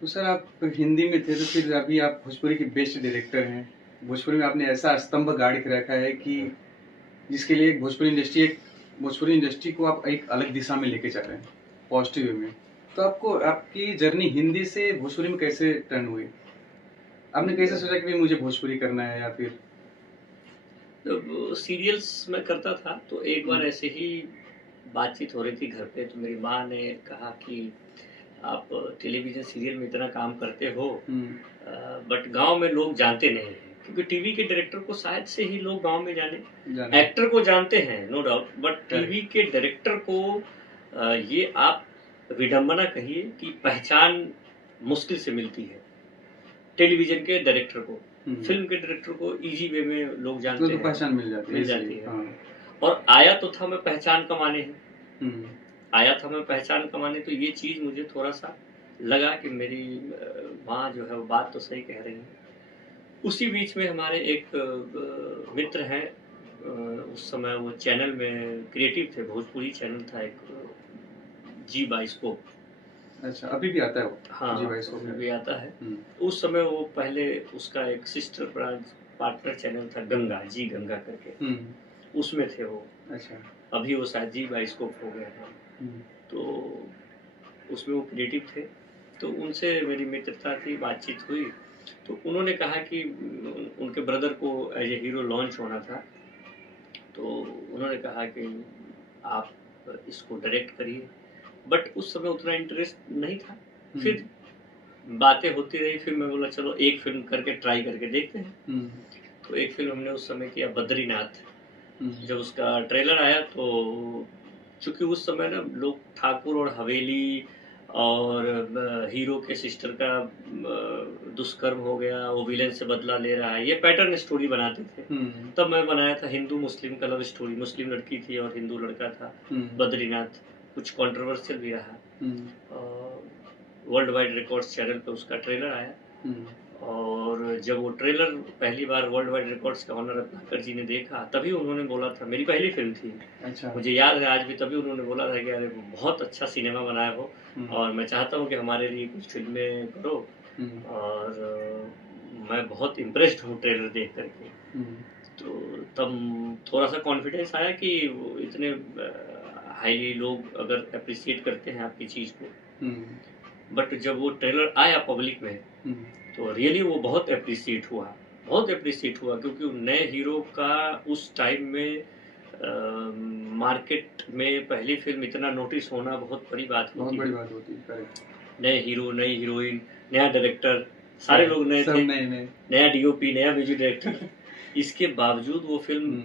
तो सर आप हिंदी में थे तो फिर अभी आप भोजपुरी के बेस्ट डायरेक्टर हैं। भोजपुरी में आपने ऐसा स्तंभ गाड़ के रखा है कि जिसके लिए भोजपुरी इंडस्ट्री को आप एक अलग दिशा में लेके जा रहे हैं, पॉजिटिव वे में। तो आपको आपकी जर्नी हिंदी से भोजपुरी में कैसे टर्न हुई? आपने कैसे सोचा कि भाई मुझे भोजपुरी करना है या फिर? जब सीरियल्स मैं करता था तो एक बार ऐसे ही बातचीत हो रही थी घर पे, तो मेरी माँ ने कहा कि आप टेलीविज़न सीरियल में इतना काम करते हो, बट गाँव में लोग जानते नहीं हैं। क्योंकि टीवी के डायरेक्टर को शायद से ही लोग गाँव में जाने। एक्टर को जानते हैं नो डाउट, बट टीवी के डायरेक्टर को ये आप विडंबना कहिए कि पहचान मुश्किल से मिलती है। टेलीविज़न के डायरेक्टर को, फिल्म के डायरेक्टर को इजी वे में लोग जानते हैं, पहचान मिल जाती है। हाँ। और आया तो था मैं पहचान कमाने हैं, आया था मैं पहचान कमाने, तो ये चीज़ मुझे थोड़ा सा लगा कि मेरी माँ जो है वो बात तो सही कह रही है। उसी बीच में हमारे एक मित्र हैं, उस समय वो चैनल में क्रिएटिव थे, भोजपुरी चैनल था एक, जी बाइस्कोप। अच्छा, अभी भी आता है वो? हाँ, जी बाइस्कोप अभी भी आता है। उस समय वो पहले उसका एक सिस्टर ब्रांच पार्टनर चैनल था गंगा, जी गंगा करके, उसमें थे वो। अच्छा, अभी वो शायद जी बाइस्कोप हो गया था। तो उसमें वो क्रिएटिव थे, तो उनसे मेरी मित्रता थी, बातचीत हुई, तो उन्होंने कहा कि उनके ब्रदर को एज ए हीरो लॉन्च होना था, तो उन्होंने कहा कि आप इसको डायरेक्ट करिए, बट उस समय उतना इंटरेस्ट नहीं था। फिर बातें होती रही, फिर मैं बोला चलो एक फिल्म करके ट्राई करके देखते हैं। तो एक फिल्म हमने उस समय किया, बद्रीनाथ। जब उसका ट्रेलर आया तो चूंकि उस समय ना लोग ठाकुर और हवेली और हीरो के सिस्टर का दुष्कर्म हो गया, वो विलेन से बदला ले रहा है, ये पैटर्न स्टोरी बनाते थे। तब मैं बनाया था हिंदू मुस्लिम का लव स्टोरी, मुस्लिम लड़की थी और हिंदू लड़का था, बद्रीनाथ। कुछ कंट्रोवर्शियल भी रहा। वर्ल्ड वाइड रिकॉर्ड्स चैनल पे उसका ट्रेलर आया, और जब वो ट्रेलर पहली बार वर्ल्ड वाइड रिकॉर्ड्स का ऑनर रत्नाकर जी ने देखा, तभी उन्होंने बोला था, मेरी पहली फिल्म थी। अच्छा। मुझे याद है आज भी, तभी उन्होंने बोला था कि अरे बहुत अच्छा सिनेमा बनाया हो, और मैं चाहता हूँ कि हमारे लिए कुछ फिल्में करो। और मैं बहुत इम्प्रेस्ड हूँ ट्रेलर देख करके। तो तब थोड़ा सा कॉन्फिडेंस आया कि इतने हाईली लोग अगर अप्रिशिएट करते हैं आपकी चीज़ को। बट जब वो ट्रेलर आया पब्लिक में, तो रियली वो बहुत अप्रिशिएट हुआ, बहुत अप्रिशिएट हुआ, क्योंकि नए हीरो का उस टाइम में मार्केट में पहली फिल्म इतना नोटिस होना बहुत बड़ी बात होती है। नए हीरो, नई हीरोइन, नया डायरेक्टर, सारे लोग नए थे, नया डीओपी, नया म्यूजिक डायरेक्टर। इसके बावजूद वो फिल्म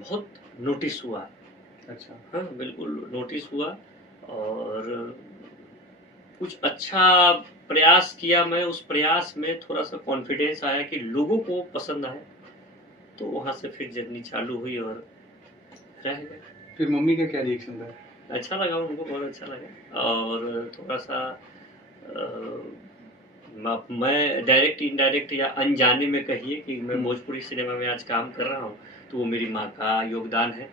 बहुत नोटिस हुआ। अच्छा, हाँ बिल्कुल नोटिस हुआ, और कुछ अच्छा प्रयास किया मैं, उस प्रयास में थोड़ा सा कॉन्फिडेंस आया कि लोगों को पसंद आए, तो वहाँ से फिर जर्नी चालू हुई और रह गए। फिर मम्मी का क्या रिएक्शन था? अच्छा लगा, उनको बहुत अच्छा लगा, और थोड़ा सा मैं डायरेक्ट इनडायरेक्ट या अनजाने में कहिए कि मैं भोजपुरी सिनेमा में आज काम कर रहा हूँ, तो वो मेरी माँ का योगदान है,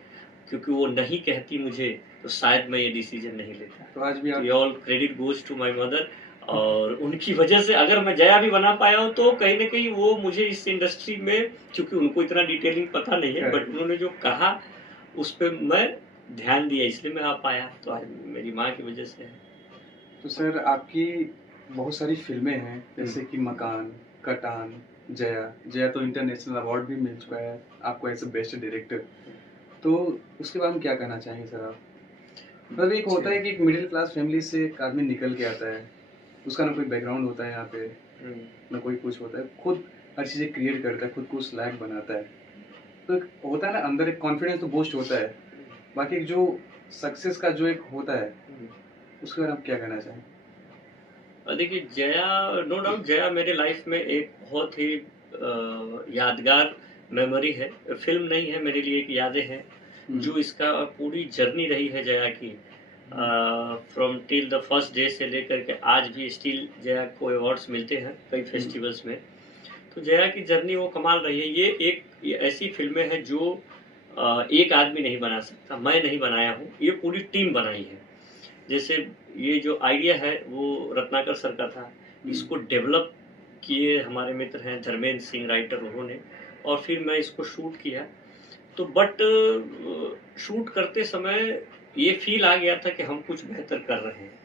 क्योंकि वो नहीं कहती मुझे तो शायद मैं ये डिसीजन नहीं लेता। तो आज भी all credit goes to my mother, और उनकी वजह से अगर मैं जया भी बना पाया हूँ, तो कहीं ना कहीं वो मुझे इस इंडस्ट्री में, क्योंकि उनको इतना डिटेलिंग पता नहीं है, बट उन्होंने जो कहा उस पर मैं ध्यान दिया, इसलिए मैं आ पाया, तो आज मेरी माँ की वजह से है। तो सर आपकी बहुत सारी फिल्में हैं, जैसे कि मकान, कटान, जया तो इंटरनेशनल अवार्ड भी मिल चुका है आपको एज ए बेस्ट डायरेक्टर। तो उसके बारे में क्या कहना चाहेंगे सर आप? मतलब एक होता है कि एक मिडिल क्लास फैमिली से एक आदमी निकल के आता है, उसका ना कोई बैकग्राउंड होता है यहाँ पे, ना कोई कुछ होता है, खुद हर चीज़ें क्रिएट करता है, खुद को उस लायक बनाता है, तो एक होता है ना अंदर एक कॉन्फिडेंस तो बूस्ट होता है। बाकी जो सक्सेस का जो एक होता है, उसके बारे में आप क्या कहना चाहें? देखिए जया, नो डाउट जया मेरे लाइफ में एक बहुत ही यादगार मेमोरी है, फिल्म नहीं है मेरे लिए, एक यादें हैं जो इसका पूरी जर्नी रही है जया की, from till the first day से लेकर के आज भी स्टिल जया को अवार्ड्स मिलते हैं कई फेस्टिवल्स में। तो जया की जर्नी वो कमाल रही है। ये ऐसी फिल्में हैं जो एक आदमी नहीं बना सकता, मैं नहीं बनाया हूँ, ये पूरी टीम बनाई है। जैसे ये जो आइडिया है वो रत्नाकर सर का था, इसको डेवलप किए हमारे मित्र हैं धर्मेंद्र सिंह राइटर, उन्होंने, और फिर मैं इसको शूट किया। तो बट शूट करते समय ये फील आ गया था कि हम कुछ बेहतर कर रहे हैं।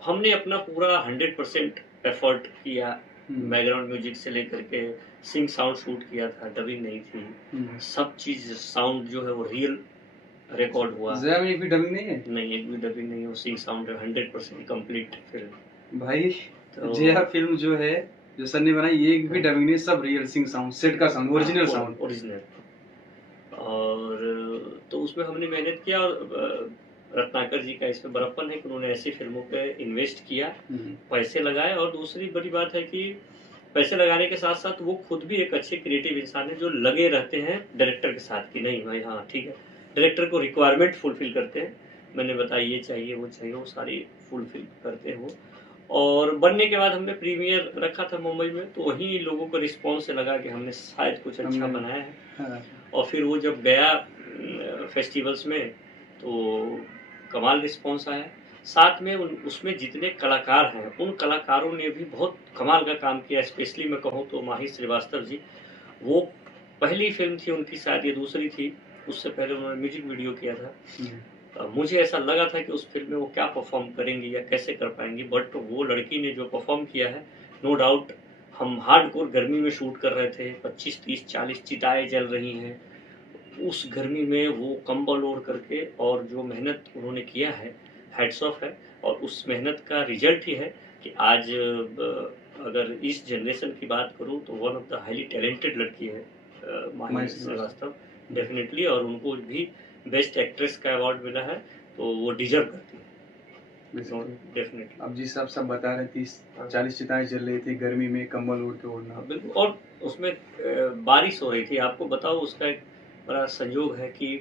हमने अपना पूरा 100% एफर्ट किया, बैकग्राउंड म्यूजिक से लेकर के सिंग साउंड शूट किया था, डबिंग नहीं थी, सब चीज साउंड जो है वो रियल रिकॉर्ड हुआ। जया में एक भी डबिंग नहीं है? नहीं, एक भी डबिंग नहीं है, सिंग साउंड है, 100% कंप्लीट फिल्म। भाई तो जया फिल्म जो है जो सर ने बनाई, एक भी डबिंग नहीं, सब रियल सिंग साउंड, सेट का साउंड, ओरिजिनल साउंड, ओरिजिनल। और तो उसमें हमने मेहनत किया, और रत्नाकर जी का इसमें बड़प्पन है कि उन्होंने ऐसी फिल्मों पे इन्वेस्ट किया, पैसे लगाए। और दूसरी बड़ी बात है कि पैसे लगाने के साथ साथ वो खुद भी एक अच्छे क्रिएटिव इंसान है, जो लगे रहते हैं डायरेक्टर के साथ कि नहीं भाई हाँ ठीक है, डायरेक्टर को रिक्वायरमेंट फुलफिल करते हैं, मैंने बताया ये चाहिए वो चाहिए, वो सारी फुलफिल करते हैं वो। और बनने के बाद हमने प्रीमियर रखा था मुंबई में, तो वहीं लोगों को रिस्पॉन्स से लगा कि हमने शायद कुछ अच्छा बनाया है। हाँ। और फिर वो जब गया फेस्टिवल्स में तो कमाल रिस्पॉन्स आया। साथ में उसमें जितने कलाकार हैं उन कलाकारों ने भी बहुत कमाल का काम किया। स्पेशली मैं कहूँ तो माही श्रीवास्तव जी, वो पहली फिल्म थी उनकी, शायद ये दूसरी थी, उससे पहले उन्होंने म्यूजिक वीडियो किया था। मुझे ऐसा लगा था कि उस फिल्म में वो क्या परफॉर्म करेंगी या कैसे कर पाएंगी, बट वो लड़की ने जो परफॉर्म किया है, नो डाउट। हम हार्डकोर गर्मी में शूट कर रहे थे, 25, 30, 40 चिताएं जल रही हैं, उस गर्मी में वो कंबल ओढ़ करके, और जो मेहनत उन्होंने किया है, हैट्स ऑफ है। और उस मेहनत का रिजल्ट ही है कि आज अगर इस जनरेशन की बात करूं तो one of the highly talented लड़की है माही श्रीवास्तव, डेफिनेटली। और उनको भी बेस्ट एक्ट्रेस का अवार्ड मिला है, तो वो डिजर्व करती है डेफिनेटली। अब जिस हिसाब से बता रहे 30-40 चिताएं जल रही थी गर्मी में, कंबल ओढ़ के ओढ़ना, बिल्कुल। और उसमें बारिश हो रही थी, आपको बताओ उसका एक बड़ा संयोग है कि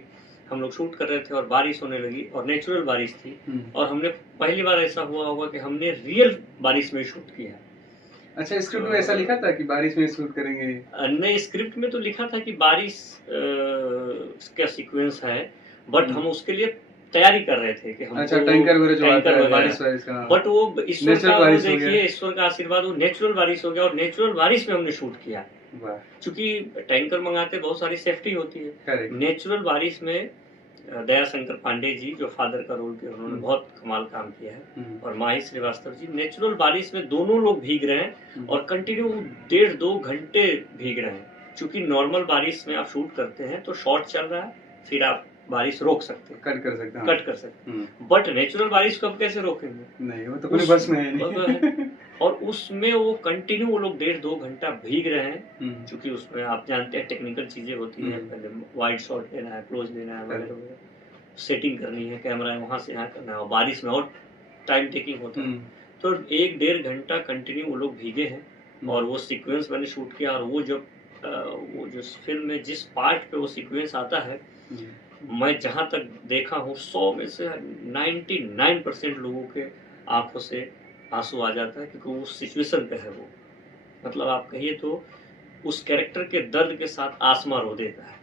हम लोग शूट कर रहे थे और बारिश होने लगी, और नेचुरल बारिश थी। और हमने पहली बार ऐसा हुआ होगा कि हमने रियल बारिश में शूट किया। अच्छा, स्क्रिप्ट में ऐसा लिखा था कि बारिश में शूट करेंगे? नहीं, स्क्रिप्ट में तो लिखा था कि बारिश का सीक्वेंस है, बट हम उसके लिए तैयारी कर रहे थे कि हम अच्छा टैंकर वगैरह जो आता है बारिश का, बट वो ईश्वर का, देखिए ईश्वर का आशीर्वाद, वो नेचुरल बारिश हो गया, और नेचुरल बारिश में हमने शूट किया। क्योंकि टैंकर मंगाते बहुत सारी सेफ्टी होती है, नेचुरल बारिश में दया शंकर पांडे जी जो फादर का रोल किया, उन्होंने बहुत कमाल काम किया है। और माही श्रीवास्तव जी नेचुरल बारिश में, दोनों लोग भीग रहे हैं और कंटिन्यू 1.5-2 घंटे भीग रहे हैं। क्योंकि नॉर्मल बारिश में आप शूट करते हैं तो शॉट चल रहा है, फिर आप बारिश रोक सकते हैं, कट कर सकते हैं, बट नेचुरल बारिश को आप कैसे रोकेंगे? नहीं, वो तो पूरी बस में है नहीं। और उसमें वो कंटिन्यू वो लोग 1.5-2 घंटा भीग रहे हैं, क्योंकि उसमें आप जानते हैं टेक्निकल चीजें होती हैं, पहले वाइड शॉट लेना है, क्लोज लेना है, वगैरह सेटिंग करनी है, कैमरा वहां से यहाँ करना है, और बारिश में और टाइम टेकिंग होता है। तो 1-1.5 घंटा कंटिन्यू वो लोग भीगे हैं, और वो सीक्वेंस मैंने शूट किया। और वो जब वो जो फिल्म में जिस पार्ट पे वो सीक्वेंस आता है, मैं जहां तक देखा हूँ 100 में से 99% लोगों के आंखों से आंसू आ जाता है, क्योंकि उस सिचुएशन पे है वो, मतलब आप कहिए तो उस कैरेक्टर के दर्द के साथ आसमां रो देता है।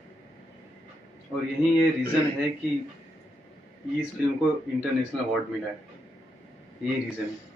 और यही ये रीजन है कि इस फिल्म को इंटरनेशनल अवार्ड मिला है, यही रीजन है।